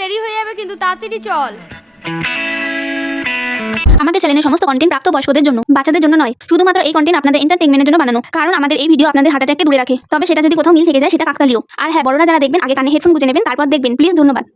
দেরি হয়ে যাবে কিন্তু তাড়াতাড়ি চল। আমাদের চ্যানেলে সমস্ত কন্টেন্ট প্রাপ্তবয়স্কদের জন্য, বাচ্চাদের জন্য নয়। শুধুমাত্র এই কন্টেন্ট আপনাদের এন্টারটেইনমেন্টের জন্য বানানো, কারণ আমাদের এই ভিডিও আপনাদের হার্ট অ্যাটাককে দূরে রাখে। তবে সেটা যদি কোথাও মিল থেকে যায় সেটা কাকতালীয়। আর হ্যাঁ, বড়রা যারা দেখবেন আগে কানে হেডফোন গুঁজে নেবেন, তারপর দেখবেন। প্লিজ, ধন্যবাদ।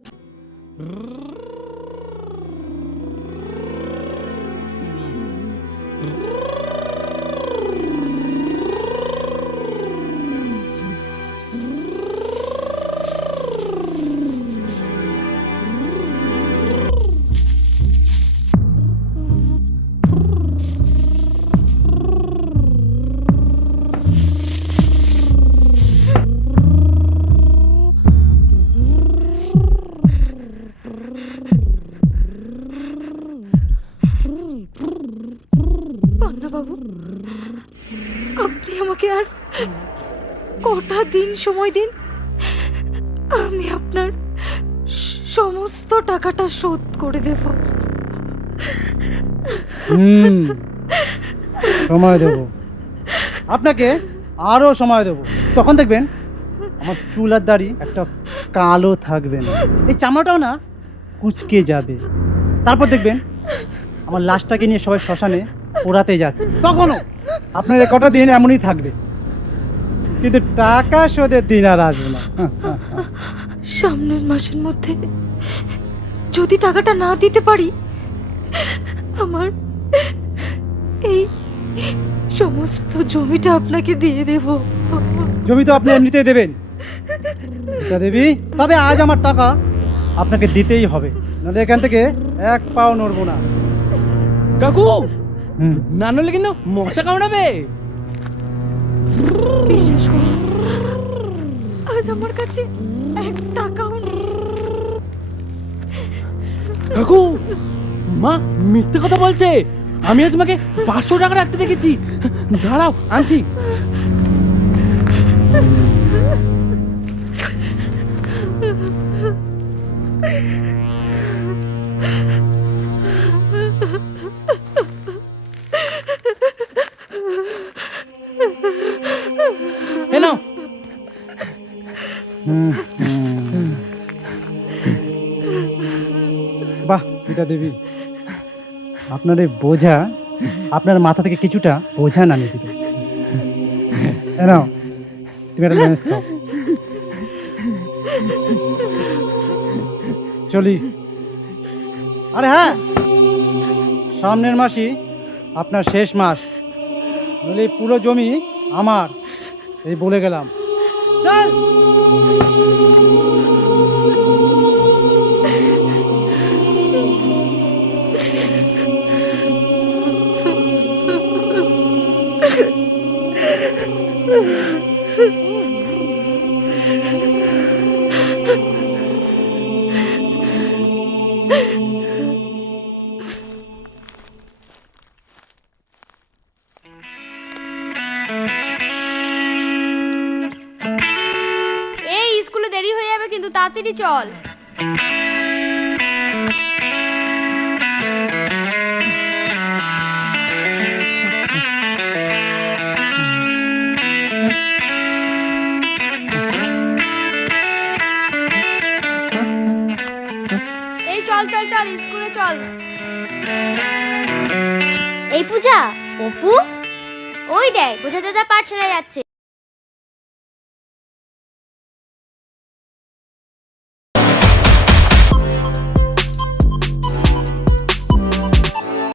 পান্নাবাবু, আপনি আমাকে আর কটা দিন সময় দিন, আমি আপনার সমস্ত টাকাটা শোধ করে দেব। সময় দেব আপনাকে, আরো সময় দেব। তখন দেখবেন আমার চুল আর দাড়ি একটা কালো থাকবে না, এই চামড়াটাও না কুচকে যাবে। তারপর দেখবেন আমার লাশটাকে নিয়ে সবাই শ্মশানে পোড়াতে যাচ্ছে। তখনও আপনার এ কটা দিন এমনই থাকবে, কিন্তু টাকা শোধের দিন আর আসবে না। সামনের মাসের মধ্যে যদি টাকাটা না দিতে পারি, আমার এই সমস্ত জমিটা আপনাকে দিয়ে দেব। জমি তো আপনি এমনিতেই দেবেন রিতা দেবী, তবে আজ আমার টাকা আপনাকে দিতেই হবে, নাহলে এখান থেকে এক পাও নড়বো না। কাকু, না নলে কিন্তু মশা কামড়াবে। বিশ্বাস করুন, আজ আমার কাছে 1 টাকাও নেই। কাকু, মা মিথ্যে কথা বলছে। আমি আজ তোমাকে 500 টাকা রাখতে দেখেছি। দাঁড়াও, আনছি। এ নাও। বাহ রিতা দেবী, আপনার এই বোঝা আপনার মাথা থেকে কিছুটা বোঝা নামিয়ে দিল। নাও, তুমি একটা লেন্স খাও। চলি। আরে হ্যাঁ, সামনের মাসই আপনার শেষ মাস, নইলে এই পুরো জমি আমার, এই বলে গেলাম। চল। এই স্কুলে দেরি হয়ে যাবে কিন্তু তাড়াতাড়ি চল। এই চল চল চল, স্কুলে চল। এই পূজা, অপু, ওই দেখ পূজা দাদা পাঠশালায় যাচ্ছে।